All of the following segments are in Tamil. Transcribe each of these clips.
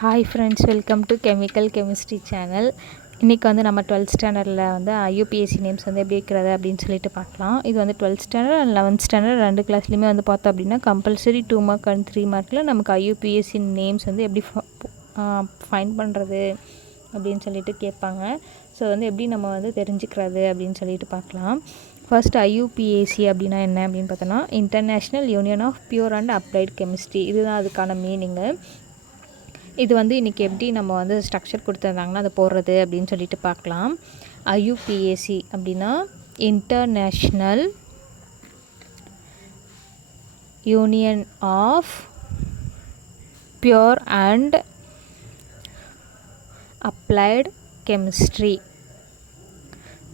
Hi friends, welcome to chemical chemistry channel. இன்றைக்கி வந்து நம்ம 12th ஸ்டாண்டர்டில் வந்து ஐயூபிஎஸ்சி நேம்ஸ் வந்து எப்படி இருக்கிறது அப்படின்னு சொல்லிட்டு பார்க்கலாம். இது வந்து 12th standard and 11th standard ரெண்டு கிளாஸ்லையுமே வந்து பார்த்தோம் அப்படின்னா கம்பல்சரி 2 மார்க் அண்ட் 3 மார்க்கில் நமக்கு ஐயூபிஎஸ்சி நேம்ஸ் வந்து எப்படி ஃபைண்ட் பண்ணுறது அப்படின்னு சொல்லிட்டு கேட்பாங்க. ஸோ வந்து எப்படி நம்ம வந்து தெரிஞ்சுக்கிறது அப்படின்னு சொல்லிட்டு பார்க்கலாம். ஃபர்ஸ்ட் ஐயூபிஏசி அப்படின்னா என்ன அப்படின்னு பார்த்தோன்னா international union of pure and applied chemistry. இதுதான் அதுக்கான மீனிங்கு. இது வந்து இன்றைக்கி எப்படி நம்ம வந்து ஸ்ட்ரக்சர் கொடுத்துருந்தாங்கன்னா அதை போடுறது அப்படின்னு சொல்லிட்டு பார்க்கலாம். ஐயூபிஏசி அப்படின்னா international union of pure and applied chemistry.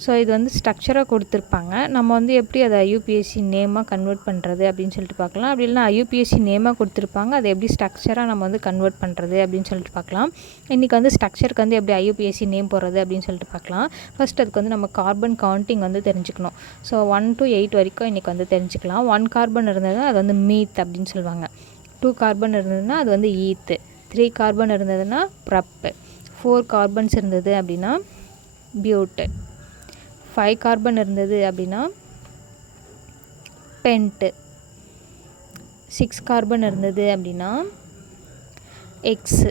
So இது வந்து ஸ்ட்ரக்சராக கொடுத்துருப்பாங்க. நம்ம வந்து எப்படி அதை ஐயூபிஎஸ்சி நேமாக கன்வெர்ட் பண்ணுறது அப்படின்னு சொல்லிட்டு பார்க்கலாம். அப்படி இல்லைனா ஐயூபிஎஸ்சி நேமாக கொடுத்துருப்பாங்க, அதை எப்படி ஸ்ட்ரக்சராக நம்ம வந்து கன்வெர்ட் பண்ணுறது அப்படின்னு சொல்லிட்டு பார்க்கலாம். இன்றைக்கி வந்து ஸ்ட்ரக்சருக்கு வந்து எப்படி ஐயூபிஎஸ்சி நேம் போடுறது அப்படின்னு சொல்லிட்டு பார்க்கலாம். ஃபர்ஸ்ட் அதுக்கு வந்து நம்ம கார்பன் கவுண்டிங் வந்து தெரிஞ்சுக்கணும். ஸோ 1 to 8 வரைக்கும் இன்றைக்கி வந்து தெரிஞ்சுக்கலாம். 1 கார்பன் இருந்ததுன்னா அது வந்து மீத் அப்படின்னு சொல்லுவாங்க. 2 கார்பன் இருந்ததுன்னா அது வந்து ஈத்து. 3 கார்பன் இருந்ததுன்னா ப்ரப்பு. 4 கார்பன்ஸ் இருந்தது அப்படின்னா பியூட்டு. 5 கார்பன் இருந்தது அப்படின்னா பென்ட்டு. 6 கார்பன் இருந்தது அப்படின்னா எக்ஸு.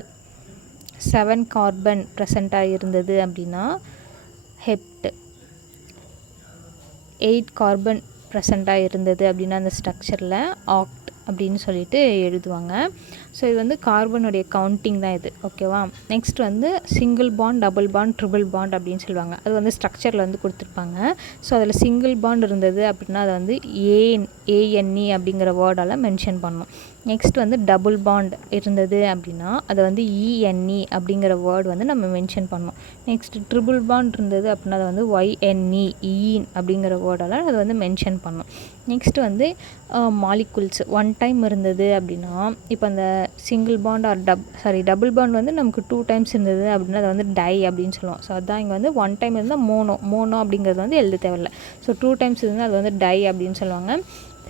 7 கார்பன் ப்ரெசண்ட்டாக இருந்தது அப்படின்னா ஹெப்ட்டு. 8 கார்பன் ப்ரெசண்ட்டாக இருந்தது அப்படின்னா அந்த ஸ்ட்ரக்சரில் ஆக்ட் அப்படின்னு சொல்லிட்டு எழுதுவாங்க. ஸோ இது வந்து கார்பனுடைய கவுண்டிங் தான் இது, ஓகேவா. நெக்ஸ்ட் வந்து single bond, double bond, triple bond அப்படின்னு சொல்லுவாங்க. அது வந்து ஸ்ட்ரக்சரில் வந்து கொடுத்துருப்பாங்க. ஸோ அதில் சிங்கிள் பாண்ட் இருந்தது அப்படின்னா அதை வந்து ஏஎன்இ அப்படிங்கிற வேர்டால் மென்ஷன் பண்ணணும். நெக்ஸ்ட் வந்து டபுள் பாண்ட் இருந்தது அப்படின்னா அதை வந்து இஎன்இ அப்படிங்கிற வேர்டு வந்து நம்ம மென்ஷன் பண்ணணும். நெக்ஸ்ட் ட்ரிபிள் பாண்ட் இருந்தது அப்படின்னா அதை வந்து ஒய்என்இ ஈன் அப்படிங்கிற வேர்டால் அதை வந்து மென்ஷன் பண்ணணும். நெக்ஸ்ட் வந்து மாலிகுல்ஸ் 1 டைம் இருந்தது அப்படின்னா இப்போ அந்த single bond or double bond வந்து நமக்கு 2 டைம்ஸ் இருந்தது அப்படின்னா அதை வந்து டை அப்படின்னு சொல்லுவோம். ஸோ அதுதான் இங்கே வந்து 1 டைம் இருந்தால் மோனோ அப்படிங்கிறது வந்து எழுத தேவையில்லை. ஸோ 2 டைம்ஸ் இருந்தால் அது வந்து டை அப்படின்னு சொல்லுவாங்க.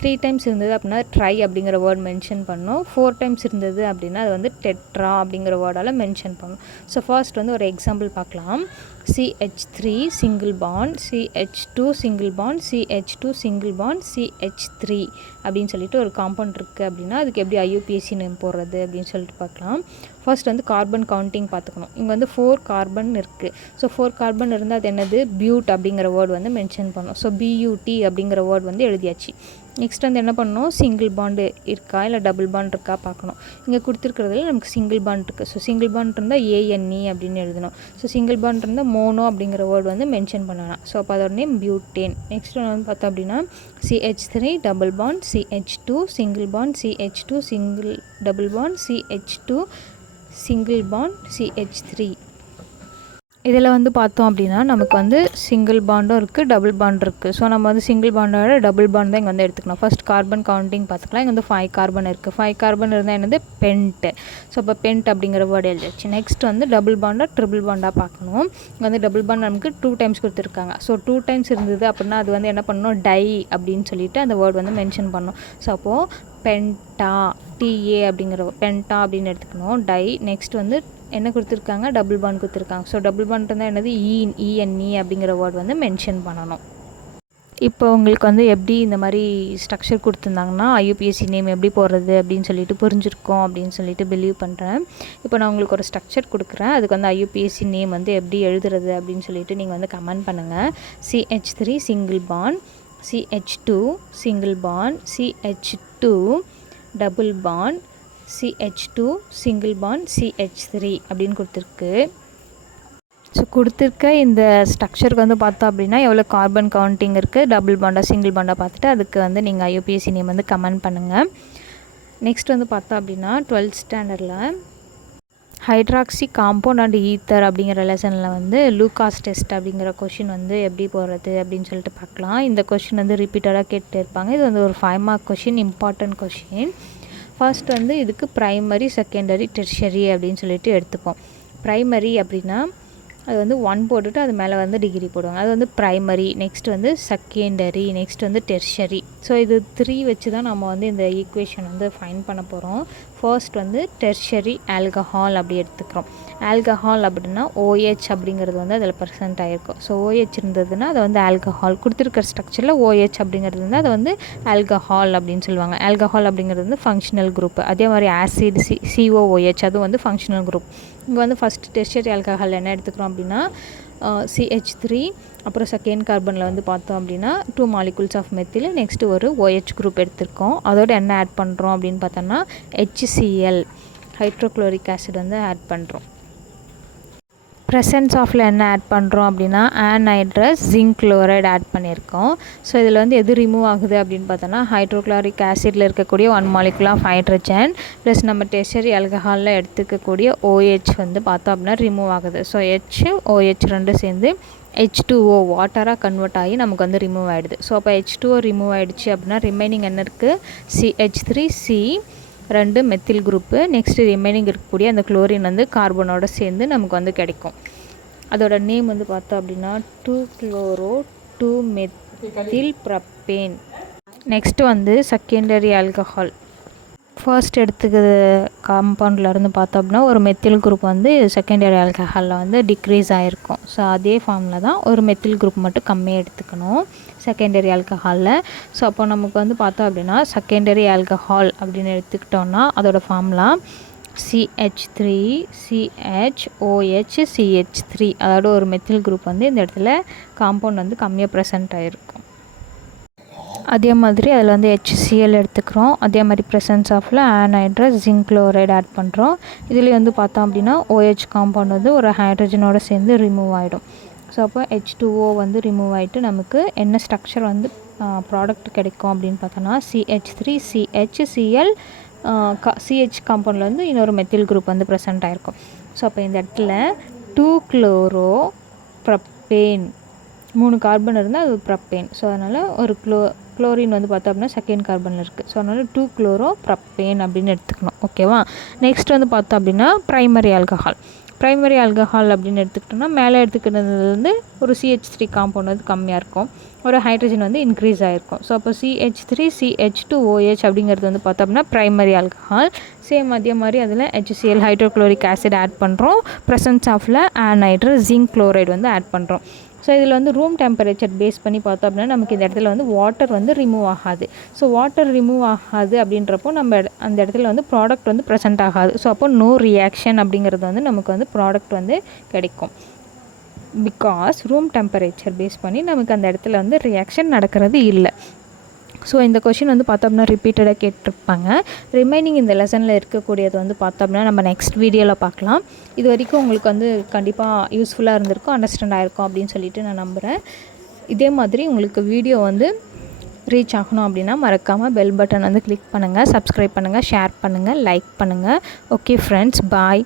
3 டைம்ஸ் இருந்தது அப்படின்னா ட்ரை அப்படிங்கிற வேர்ட் மென்ஷன் பண்ணணும். 4 டைம்ஸ் இருந்தது அப்படின்னா அது வந்து டெட்ரா அப்படிங்கிற வேர்டால் மென்ஷன் பண்ணணும். ஸோ ஃபர்ஸ்ட் வந்து ஒரு எக்ஸாம்பிள் பார்க்கலாம். CH3 single bond, CH2 single bond, CH2 single bond, CH3 அப்படின்னு சொல்லிட்டு ஒரு காம்பவுண்ட் இருக்குது அப்படின்னா அதுக்கு எப்படி ஐயூபிஎஸ்சி நேம் போடுறது அப்படின்னு சொல்லிட்டு பார்க்கலாம். ஃபர்ஸ்ட் வந்து கார்பன் கவுண்டிங் பார்த்துக்கணும். இங்கே வந்து 4 கார்பன் இருக்குது. ஸோ 4 கார்பன் இருந்தால் அது என்னது பியூட் அப்படிங்கிற வேர்டு வந்து மென்ஷன் பண்ணணும். ஸோ பியூடி அப்படிங்கிற வேர்டு வந்து எழுதியாச்சு. நெக்ஸ்ட் வந்து என்ன பண்ணணும், சிங்கிள் பாண்டு இருக்கா இல்லை டபுள் பாண்ட் இருக்கா பார்க்கணும். இங்கே கொடுத்துருக்கிறதுல நமக்கு சிங்கிள் பாண்ட் இருக்குது. ஸோ சிங்கிள் பாண்ட் இருந்தால் ஏஎன்இ அப்படின்னு எழுதணும். ஸோ சிங்கிள் பாண்ட் இருந்தால் மோனோ அப்படிங்கிற வேர்டு வந்து மென்ஷன் பண்ணலாம். ஸோ அப்போ அதோட நேம் பியூட்டேன். நெக்ஸ்ட் வந்து பார்த்தோம் அப்படின்னா CH3 double bond, CH2 single bond, CH2 single double bond, CH2 single bond, CH3. இதில் வந்து பார்த்தோம் அப்படின்னா நமக்கு வந்து சிங்கிள் பாண்டும் இருக்குது, டபுள் பாண்ட் இருக்குது. ஸோ நம்ம வந்து சிங்கிள் பாண்டோட டபுள் பாண்ட் தான் இங்கே வந்து எடுத்துக்கணும். ஃபர்ஸ்ட் கார்பன் கவுண்டிங் பார்த்துக்கலாம். இங்கே வந்து 5 கார்பன் இருக்குது. 5 கார்பன் இருந்தால் என்னது பென்ட்டு. ஸோ இப்போ பென்ட் அப்படிங்கிற வேர்டு எழுதிச்சு. நெக்ஸ்ட் வந்து டபுள் பாண்டாக ட்ரிபிள் பாண்டாக பார்க்கணும். இங்கே வந்து டபுள் பாண்ட் நமக்கு 2 டைம்ஸ் கொடுத்துருக்காங்க. ஸோ 2 டைம்ஸ் இருந்தது அப்படின்னா அது வந்து என்ன பண்ணணும், டை அப்படின்னு சொல்லிட்டு அந்த வேர்டு வந்து மென்ஷன் பண்ணணும். ஸோ அப்போது பென்டா, டிஏ அப்படிங்கிற பென்டா அப்படின்னு எடுத்துக்கணும், டை. நெக்ஸ்ட் வந்து என்ன கொடுத்துருக்காங்க, டபுள் பாண்ட் கொடுத்துருக்காங்க. ஸோ டபுள் பாண்ட் இருந்தால் என்னது இஎன்இ அப்படிங்கிற வேர்டு வந்து மென்ஷன் பண்ணணும். இப்போ உங்களுக்கு வந்து எப்படி இந்த மாதிரி ஸ்ட்ரக்சர் கொடுத்துருந்தாங்கன்னா ஐயூபிஎஸ்சி நேம் எப்படி போடுறது அப்படின்னு சொல்லிட்டு புரிஞ்சிருக்கோம் அப்படின்னு சொல்லிட்டு பிலீவ் பண்ணுறேன். இப்போ நான் உங்களுக்கு ஒரு ஸ்ட்ரக்சர் கொடுக்குறேன். அதுக்கு வந்து ஐயூபிஎஸ்சி நேம் வந்து எப்படி எழுதுறது அப்படின்னு சொல்லிட்டு நீங்கள் வந்து கமெண்ட் பண்ணுங்கள். CH3 single bond, CH2 single bond, CH2 double bond, CH2 single bond, CH3 அப்படின்னு கொடுத்துருக்கு. ஸோ கொடுத்துருக்க இந்த ஸ்ட்ரக்சருக்கு வந்து பார்த்தோம் அப்படின்னா எவ்வளோ கார்பன் கவுண்டிங் இருக்குது, டபுள் பாண்டாக சிங்கிள் பாண்டாக பார்த்துட்டு அதுக்கு வந்து நீங்கள் ஐயூபிஎஸ்சி நேம் வந்து கமெண்ட் பண்ணுங்கள். நெக்ஸ்ட் வந்து பார்த்தோம் அப்படின்னா 12th ஸ்டாண்டர்டில் ஹைட்ராக்சி காம்பவுண்ட் அண்ட் ஈத்தர் அப்படிங்கிற லெசனில் வந்து லூகாஸ் டெஸ்ட் அப்படிங்கிற கொஷின் வந்து எப்படி போடுறது அப்படின்னு சொல்லிட்டு பார்க்கலாம். இந்த கொஷின் வந்து ரிப்பீட்டடாக கேட்டு இருப்பாங்க. இது வந்து ஒரு 5 mark question, important question. First வந்து இதுக்கு ப்ரைமரி, செகண்டரி, டெர்ஷரி அப்படின்னு சொல்லிட்டு எடுத்துப்போம். ப்ரைமரி அப்படின்னா அது வந்து 1 போட்டுட்டு அது மேலே வந்து டிகிரி போடுவாங்க. அது வந்து ப்ரைமரி. நெக்ஸ்ட் வந்து செகண்டரி, நெக்ஸ்ட் வந்து டெர்ஷரி. ஸோ இது 3 வச்சு தான் நம்ம வந்து இந்த ஈக்குவேஷன் வந்து ஃபைண்ட் பண்ண போகிறோம். ஃபர்ஸ்ட் வந்து டெர்ஷரி ஆல்கஹால் அப்படி எடுத்துக்கிறோம். ஆல்கஹால் அப்படின்னா OH அப்படிங்கிறது வந்து அதில் ப்ரெசென்ட் ஆகிருக்கும். ஸோ OH இருந்ததுன்னா அதை வந்து ஆல்கஹால், கொடுத்துருக்க ஸ்ட்ரக்சரில் OH அப்படிங்கிறது வந்து அதை வந்து ஆல்கஹால் அப்படின்னு சொல்லுவாங்க. ஆல்கஹால் அப்படிங்கிறது வந்து ஃபங்க்ஷனல் குரூப். அதே மாதிரி ஆசிட் COOH அதுவும் வந்து ஃபங்க்ஷனல் குரூப். இங்கே வந்து ஃபஸ்ட்டு டெர்ஷரி ஆல்கஹால் என்ன எடுத்துக்கிறோம் அப்படின்னா CH3, அப்புறம் செகண்ட் கார்பனில் வந்து பார்த்தோம் அப்படின்னா 2 molecules ஆஃப் மெத்தில், நெக்ஸ்ட்டு ஒரு OH குரூப் எடுத்திருக்கோம். அதோட என்ன ஆட் பண்ணுறோம் அப்படின்னு பார்த்தோம்னா HCl ஹைட்ரோக்ளோரிக் ஆசிட் வந்து ஆட் பண்ணுறோம். ப்ரெசன்ஸ் ஆஃபில் என்ன ஆட் பண்ணுறோம் அப்படின்னா ஆன்ஹைட்ரஸ் ஜிங்க் குளோரைடு ஆட் பண்ணியிருக்கோம். ஸோ இதில் வந்து எது ரிமூவ் ஆகுது அப்படின்னு பார்த்தோன்னா ஹைட்ரோக்ளோரிக் ஆசிடில் இருக்கக்கூடிய 1 molecule ஆஃப் ஹைட்ரஜன் ப்ளஸ் நம்ம டெர்ஷரி ஆல்கஹாலில் எடுத்துக்கக்கூடிய OH வந்து பார்த்தோம் அப்படின்னா ரிமூவ் ஆகுது. ஸோ OH ரெண்டும் சேர்ந்து H2O வாட்டராக கன்வெர்ட் ஆகி நமக்கு வந்து ரிமூவ் ஆகிடுது. ஸோ அப்போ H2O ரிமூவ் ஆகிடுச்சு அப்படின்னா ரிமைனிங் என்ன இருக்குது, CH3C 2 methyl group. Next remaining இருக்கக்கூடிய அந்த குளோரின் வந்து கார்பனோட சேர்ந்து நமக்கு வந்து கிடைக்கும். அதோட நேம் வந்து பார்த்தோம் அப்படின்னா 2-chloro-2-மெத்தில்-ப்ரப்பேன். நெக்ஸ்ட்டு வந்து செகண்டரி ஆல்கஹால். ஃபர்ஸ்ட் எடுத்துக்கிறது காம்பவுண்ட்லேருந்து பார்த்தோம் அப்படின்னா ஒரு மெத்தில் குரூப் வந்து செகண்டரி ஆல்கஹாலில் வந்து டிக்ரீஸ் ஆகிருக்கும். ஸோ அதே ஃபார்மில் தான் ஒரு மெத்தில் குரூப் மட்டும் கம்மியாக எடுத்துக்கணும் செகண்டரி ஆல்கஹாலில். ஸோ அப்போ நமக்கு வந்து பார்த்தோம் அப்படின்னா செகண்டரி ஆல்கஹால் அப்படின்னு எடுத்துக்கிட்டோன்னா அதோடய ஃபார்முலா CH3CHOH CH3, அதோட ஒரு மெத்தில் குரூப் வந்து இந்த இடத்துல காம்பவுண்ட் வந்து கம்மியாக ப்ரெசென்ட் ஆகிருக்கும். அதே மாதிரி அதில் வந்து HCl எடுத்துக்கிறோம். அதே மாதிரி ப்ரெசன்ஸ் ஆஃபில் ஆன்ஹைட்ரஸ் ஜிங்க் குளோரைடு ஆட் பண்ணுறோம். இதுலேயே வந்து பார்த்தோம் அப்படின்னா OH காம்பவுண்ட் வந்து ஒரு ஹைட்ரஜனோட சேர்ந்து ரிமூவ் ஆகிடும். ஸோ அப்போ H2O வந்து ரிமூவ் ஆகிட்டு நமக்கு என்ன ஸ்ட்ரக்சர் வந்து ப்ராடக்ட் கிடைக்கும் அப்படின்னு பார்த்தோன்னா CH3CHCl CH காம்பவுண்டில் வந்து இன்னொரு மெத்தில் குரூப் வந்து ப்ரெசென்ட் ஆகிருக்கும். ஸோ அப்போ இந்த இடத்துல 2-chloro-propane 3 கார்பன் இருந்தால் அது ப்ரப்பேன். ஸோ அதனால் ஒரு குளோரின் வந்து பார்த்தோம் அப்படின்னா செகண்ட் கார்பனில் இருக்குது. ஸோ அதனால் 2-chloro-propane அப்படின்னு எடுத்துக்கணும். ஓகேவா. நெக்ஸ்ட் வந்து பார்த்தோம் அப்படின்னா ப்ரைமரி ஆல்கஹால். ப்ரைமரி ஆல்கஹால் அப்படின்னு எடுத்துக்கிட்டோம்னா மேலே எடுத்துக்கிட்டதுலேருந்து ஒரு CH3 காம்பவுண்ட் வந்து கம்மியாக இருக்கும், ஒரு ஹைட்ரஜன் வந்து இன்க்ரீஸ் ஆகிருக்கும். ஸோ அப்போ CH3CH2OH அப்படிங்கிறது வந்து பார்த்தோம் அப்படின்னா ப்ரைமரி ஆல்கஹால். சேம் அதே மாதிரி அதில் HCl ஹைட்ரோக்ளோரிக் ஆசிட் ஆட் பண்ணுறோம். ப்ரெசன்ஸ் ஆஃபில் ஆன்ஹைட்ரஸ் ஜிங்க் குளோரைடு வந்து ஆட் பண்ணுறோம். ஸோ இதில் வந்து ரூம் டெம்பரேச்சர் பேஸ் பண்ணி பார்த்தோம் அப்படின்னா நமக்கு இந்த இடத்துல வந்து வாட்டர் வந்து ரிமூவ் ஆகாது. ஸோ வாட்டர் ரிமூவ் ஆகாது அப்படின்றப்போ நம்ம அந்த இடத்துல வந்து ப்ராடக்ட் வந்து ப்ரெசென்ட் ஆகாது. ஸோ அப்போ நோ ரியாக்ஷன் அப்படிங்கிறது வந்து நமக்கு வந்து ப்ராடக்ட் வந்து கிடைக்கும். பிகாஸ் ரூம் டெம்பரேச்சர் பேஸ் பண்ணி நமக்கு அந்த இடத்துல வந்து ரியாக்ஷன் நடக்கிறது இல்லை. ஸோ இந்த கொஷின் வந்து பார்த்தோம்னா ரிப்பீட்டடாக கேட்டிருப்பாங்க. ரிமைனிங் இந்த லெசனில் இருக்கக்கூடியது வந்து பார்த்தோம்னா நம்ம நெக்ஸ்ட் வீடியோவில் பார்க்கலாம். இது வரைக்கும் உங்களுக்கு வந்து கண்டிப்பாக யூஸ்ஃபுல்லாக இருந்திருக்கும், அண்டர்ஸ்டாண்ட் ஆகிருக்கும் அப்படின்னு சொல்லிட்டு நான் நம்புகிறேன். இதே மாதிரி உங்களுக்கு வீடியோ வந்து ரீச் ஆகணும் அப்படின்னா மறக்காமல் பெல் பட்டன் வந்து கிளிக் பண்ணுங்கள், சப்ஸ்கிரைப் பண்ணுங்கள், ஷேர் பண்ணுங்கள், லைக் பண்ணுங்கள். ஓகே ஃப்ரெண்ட்ஸ், பாய்.